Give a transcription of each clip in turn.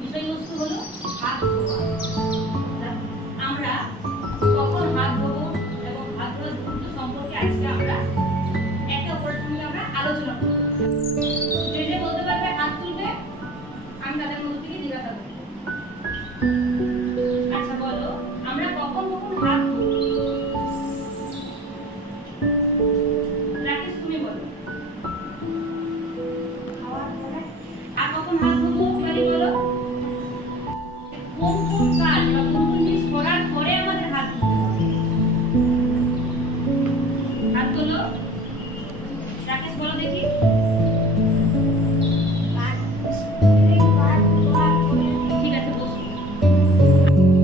বিষয়বস্তু হলো হাত ধোয়া। আমরা কখন হাত ধোবো এবং হাত ধোয়ার গুরুত্ব সম্পর্কে আজকে আমরা একে অপরের সঙ্গে আমরা আলোচনা করব। যে বলতে পারবে হাত তুলবে, আমি তাদের মধ্যে থেকে জিজ্ঞাসা করব। আচ্ছা বলো, আমরা কখন কখন হাত ধুই? রাকেশ তুমি বলো। খাওয়ার পরে। আর কখন হাত ধুবো বলো? কোন কোন কাজ বা কোন কোন জিনিস করার পরে আমাদের হাত ধুতে হবে? হাত তোলো। রাকেশ বলো দেখি। ঠিক আছে, বসো।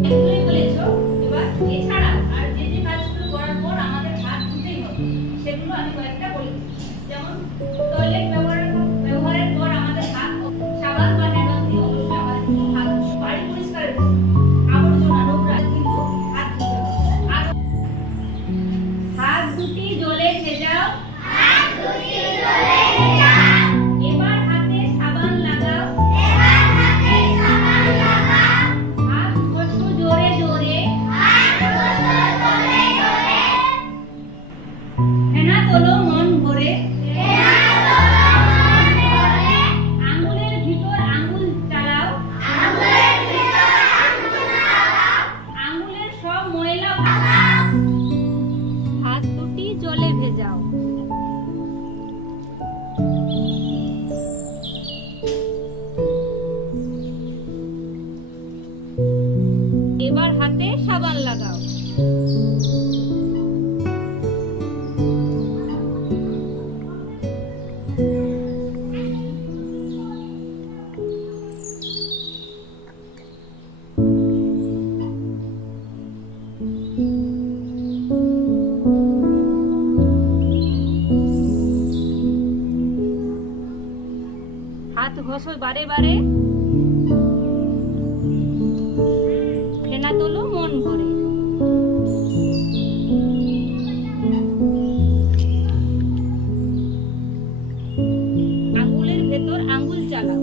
এগুলোই বলেছো। এবার এছাড়া আর যে যে কাজগুলো করার পর আমাদের হাত ধুতেই হবে সেগুলো আমি কয়েকটা বলি। যেমন টয়লেট ব্যবহারের পর আমাদের হাত সাবান বা ডেটল দিয়ে অবশ্যই আমাদের হাত বাড়ি পরিষ্কারের জন্য আবর্জনা নোংরা কিন্তু হাত ধুতে হবে। আর হাত দুটি জলে ভেজাও। এবার হাতে সাবান লাগাও। হাত ঘষো জোরে জোরে। ফেনা তোলো মন ভরে। আঙুলের ভিতর আঙুল চালাও। আঙুলের সব ময়লা ভাগাও। হাত দুটি জলে ভেজাও। এবার হাতে সাবান লাগাও। হাত ঘষো বারে বারে। ফেনা তোলো মন ভরে। আঙুলের ভেতর আঙুল চালাও।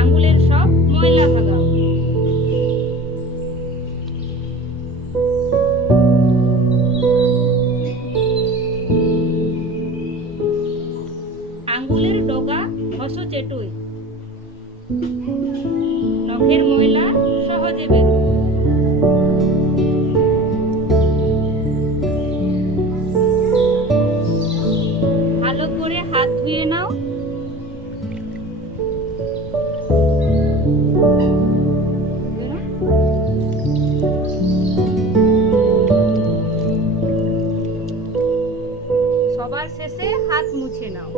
আঙুলের সব ময়লা ভাগাও। আঙুলের ডগা ঘষো চেটুই। নখের ময়লা সহজে বেরোয়। ভালো করে হাত ধুয়ে নাও। সবার শেষে হাত মুছে নাও।